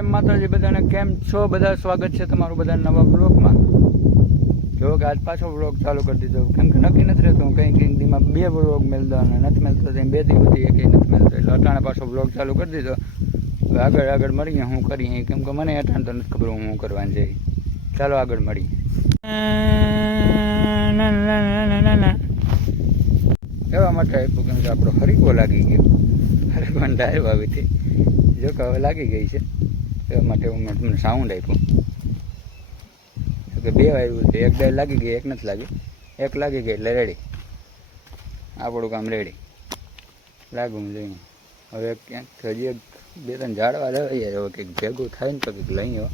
જય માતાજી બધાને, કેમ છો બધા? સ્વાગત છે તમારું બધા નવા બ્લોગમાં. જો કે આજ પાછો બ્લોગ ચાલુ કરી દીધો, કેમ કે નક્કી નથી રહેતું કંઈ કંઈક દીમાં 2 બ્લોગ મેળતો અને નથી મેળતો, 2 દિવસથી એક નથી મેળતો, એટલે અટાણે પાછો બ્લોગ ચાલુ કરી દીધો. હવે આગળ મળીએ શું કરીએ, કેમ કે મને અટાણે તો નથી ખબર હું કરવાની છે. ચાલો આગળ મળીએ. એવા માટે આપ્યું કેમ કે આપણો હરીકો લાગી ગયો, હરીકોને ડાયર વાવીથી જો કે હવે લાગી ગઈ છે, એવા માટે મેં તમને સાઉન્ડ આપ્યું કે 2 આવ્યું હતું. એક ડાયર લાગી ગઈ, એક નથી લાગી, એક લાગી ગઈ એટલે રેડી, આપણું કામ રેડી લાગવું જોઈએ. હવે ક્યાંક હજી 2-3 ઝાડવા લેવાઈએ, હવે કંઈક ભેગું થાય ને તો કંઈક લઈએ,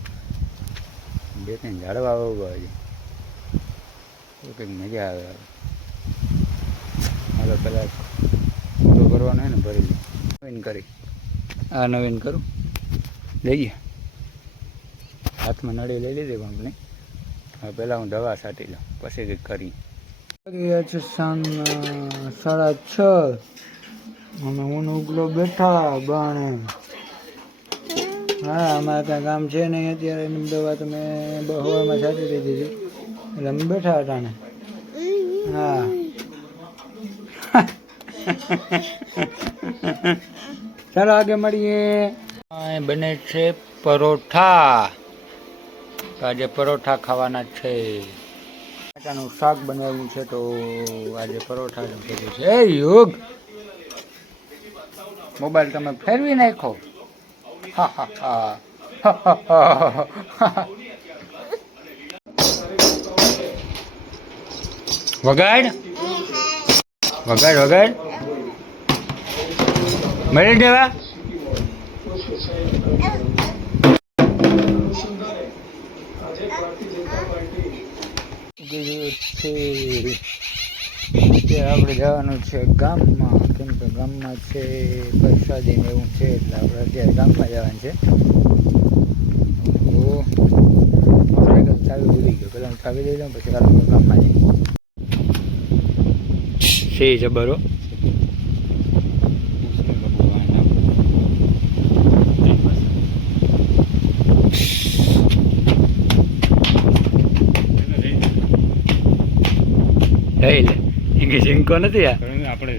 2-3 ઝાડવા આવવા હજી તો કંઈક મજા આવે. હવે કદાચ પૂરો કરવાનો હોય ને ભરી લઈએ, નવીન કરી આ નવીન કરું લઈએ. હાથમાં નળી લઈ લીધી કંપની. હવે પહેલાં હું દવા છાંટી લઉં, પછી કંઈક કરી. છે સાંજના 6:30 અમે હું ઉગલો બેઠા બાણે. હા, અમારે ત્યાં કામ છે નહીં અત્યારે, એની દવા તમે હવામાં છાંટી દીધી હતી એટલે અમે બેઠા હતા ને. હા ચાલો આગળ મળીએ. બને છે પરોઠા, આજે પરોઠા ખાવાના છે. બટાકાનું શાક બનાવ્યું છે તો આજે પરોઠા કીધું છે. એ યુગ મોબાઈલ તમે ફેરવી નાખો. હા હા હા વગાડ વગાડ વગાડ મળી દેવા. આપણે જવાનું છે ગામમાં, કેમ કે ગામમાં છે પ્રસાદી ને એવું છે, એટલે આપણે અત્યારે ગામમાં જવાનું છે. સાયકલ ચાવી ભૂલી ગયો, પેલા હું ચાવી લઈ લઉં પછી કાલે ગામમાં જઈએ. છે જબરો લે શીંકો નથી આપણે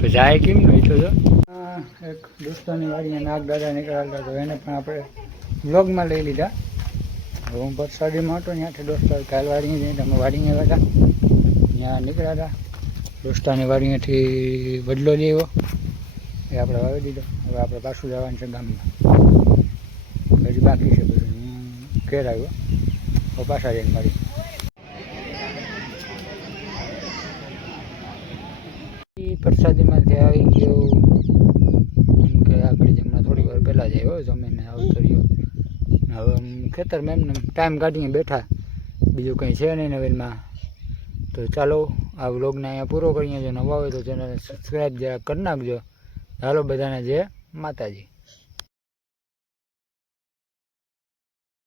તો જાય કેમ નહીં તો જો એક દોસ્તાની વાડીને નાગ દાદા નીકળ્યા તો એને પણ આપણે બ્લોગમાં લઈ લીધા. હવે હું પરસાદીમાં હતો ત્યાંથી દોસ્તા કાલ વાડીએ જઈને અમે વાડીએ હતા, ત્યાં નીકળ્યા હતા. દોસ્તાની વાડીએથી બદલો લેવો એ આપણે વાવી દીધો. હવે આપણે પાછું જવાનું છે ગામમાં, હજી બાકી છે બધું. ઘેર આવ્યો હવે પાછા જઈને મળી. પ્રસાદીમાંથી આવી ગયો એમ કે આગળ જમણા થોડી વાર પહેલાં જ આવ્યો, જમીને આવતો રહ્યો. હવે ખેતરમાં એમને ટાઈમ કાઢીને બેઠા, બીજું કંઈ છે નહીં નવીનમાં. તો ચાલો આ વ્લોગને અહીંયા પૂરો કરીએ. જો નવા હોય તો ચેનલને સબસ્ક્રાઈબ જરા કરી નાખજો. ચાલો બધાને જય માતાજી.